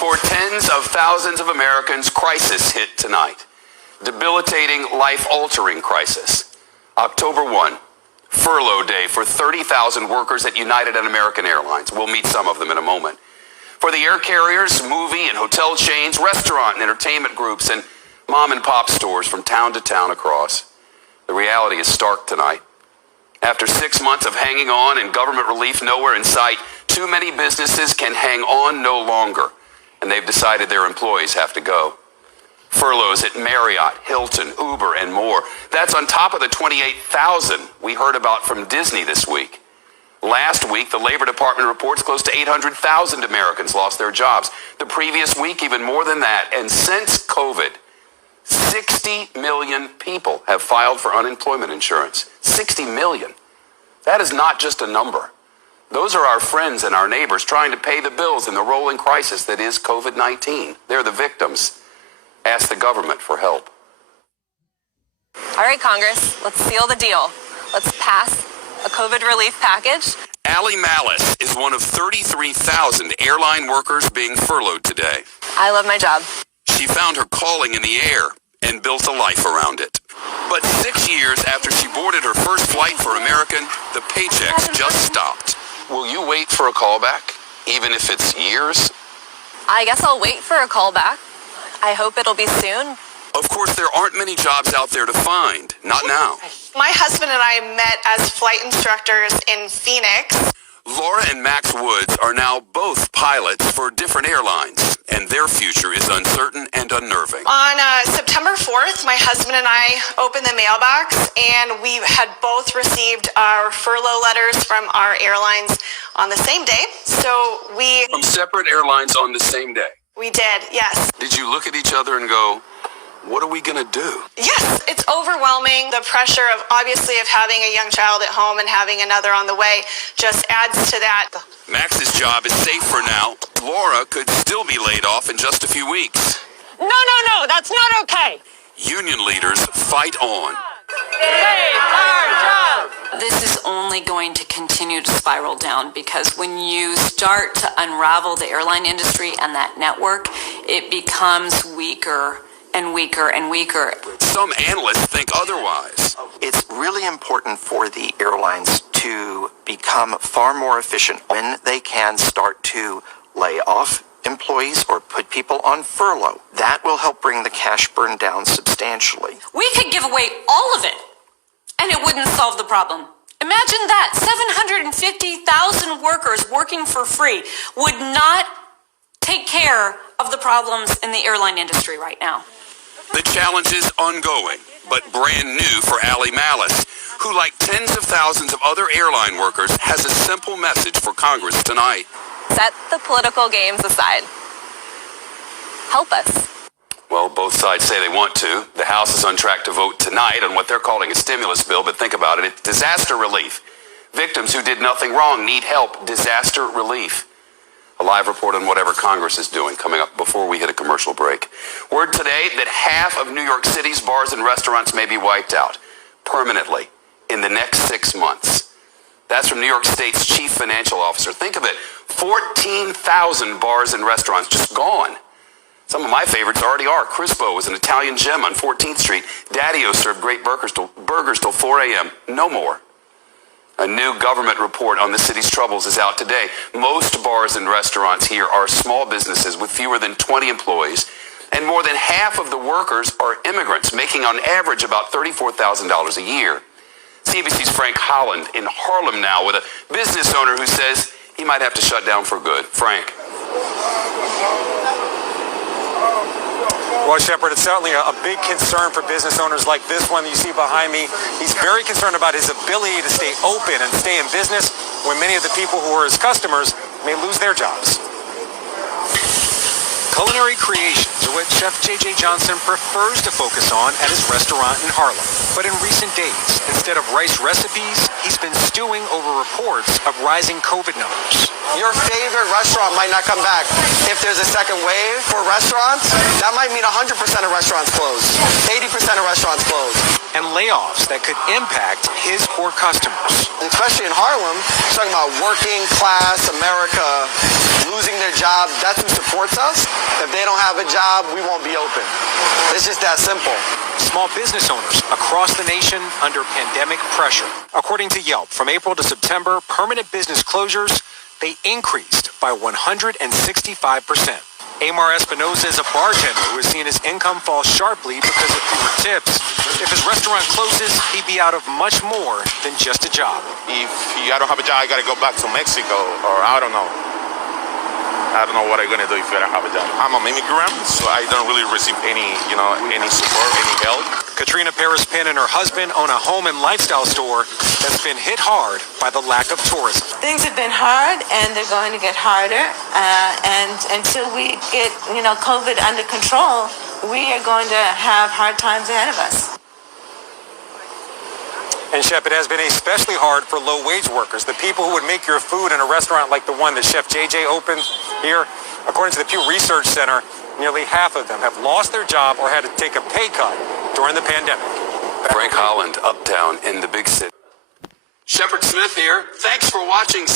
For tens of thousands of Americans, crisis hit tonight. Debilitating, life-altering crisis. October 1, furlough day for 30,000 workers at United and American Airlines. We'll meet some of them in a moment. For the air carriers, movie and hotel chains, restaurant and entertainment groups, and mom and pop stores from town to town across. The reality is stark tonight. After 6 months of hanging on and government relief nowhere in sight, too many businesses can hang on no longer, and they've decided their employees have to go. Furloughs at Marriott, Hilton, Uber, and more. That's on top of the 28,000 we heard about from Disney this week. Last week, the Labor Department reports close to 800,000 Americans lost their jobs. The previous week, even more than that. And since COVID, 60 million people have filed for unemployment insurance. 60 million. That is not just a number. Those are our friends and our neighbors trying to pay the bills in the rolling crisis that is COVID-19. They're the victims. Ask the government for help. All right, Congress, let's seal the deal. Let's pass a COVID relief package. Ali Malice is one of 33,000 airline workers being furloughed today. I love my job. She found her calling in the air and built a life around it. But 6 years after she boarded her first flight for American, the paychecks just stopped. Will you wait for a callback, even if it's years? I guess I'll wait for a callback. I hope it'll be soon. Of course, there aren't many jobs out there to find. Not now. My husband and I met as flight instructors in Phoenix. Laura and Max Woods are now both pilots for different airlines, and their future is uncertain and unnerving. On September 4th, my husband and I opened the mailbox, and we had both received our furlough letters from our airlines on the same day. So From separate airlines on the same day? We did, yes. Did you look at each other and go, what are we going to do? Yes, it's overwhelming. The pressure of obviously of having a young child at home and having another on the way just adds to that. Max's job is safe for now. Laura could still be laid off in just a few weeks. No, that's not okay. Union leaders fight on. This is only going to continue to spiral down because when you start to unravel the airline industry and that network, it becomes weaker and weaker and weaker. Some analysts think otherwise. It's really important for the airlines to become far more efficient when they can start to lay off employees or put people on furlough. That will help bring the cash burn down substantially. We could give away all of it and it wouldn't solve the problem. Imagine that 750,000 workers working for free would not take care of the problems in the airline industry right now. The challenge is ongoing, but brand new for Ali Malice, who, like tens of thousands of other airline workers, has a simple message for Congress tonight. Set the political games aside. Help us. Well, both sides say they want to. The House is on track to vote tonight on what they're calling a stimulus bill, but think about it. It's disaster relief. Victims who did nothing wrong need help. Disaster relief. A live report on whatever Congress is doing coming up before we hit a commercial break. Word today that half of New York City's bars and restaurants may be wiped out permanently in the next 6 months. That's from New York State's chief financial officer. Think of it, 14,000 bars and restaurants just gone. Some of my favorites already are. Crispo was an Italian gem on 14th Street. Daddio served great burgers till 4 a.m. No more. A new government report on the city's troubles is out today. Most bars and restaurants here are small businesses with fewer than 20 employees, and more than half of the workers are immigrants, making on average about $34,000 a year. CBC's Frank Holland in Harlem now with a business owner who says he might have to shut down for good. Frank. Well, Shepard, it's certainly a big concern for business owners like this one that you see behind me. He's very concerned about his ability to stay open and stay in business when many of the people who are his customers may lose their jobs. Culinary creations are what Chef J.J. Johnson prefers to focus on at his restaurant in Harlem. But in recent days, instead of rice recipes, he's been stewing over reports of rising COVID numbers. Your favorite restaurant might not come back. If there's a second wave for restaurants, that might mean 100% of restaurants close, 80% of restaurants close. and layoffs that could impact his core customers. Especially in Harlem, we're talking about working class America losing their job. That's who supports us. If they don't have a job, we won't be open. It's just that simple. Small business owners across the nation under pandemic pressure. According to Yelp, from April to September, permanent business closures, they increased by 165%. Amar Espinoza is a bartender who has seen his income fall sharply because of fewer tips. If his restaurant closes, he'd be out of much more than just a job. If I don't have a job, I got to go back to Mexico, or I don't know. I don't know what I'm going to do if I don't have a job. I'm an immigrant, so I don't really receive any support, any help. Katrina Paris-Penn and her husband own a home and lifestyle store that's been hit hard by the lack of tourism. Things have been hard, and they're going to get harder. And until we get, COVID under control, we are going to have hard times ahead of us. And Shep, it has been especially hard for low-wage workers, the people who would make your food in a restaurant like the one that Chef JJ opened here. According to the Pew Research Center, nearly half of them have lost their job or had to take a pay cut during the pandemic. Frank Holland, Uptown in the big city. Shepard Smith here. Thanks for watching.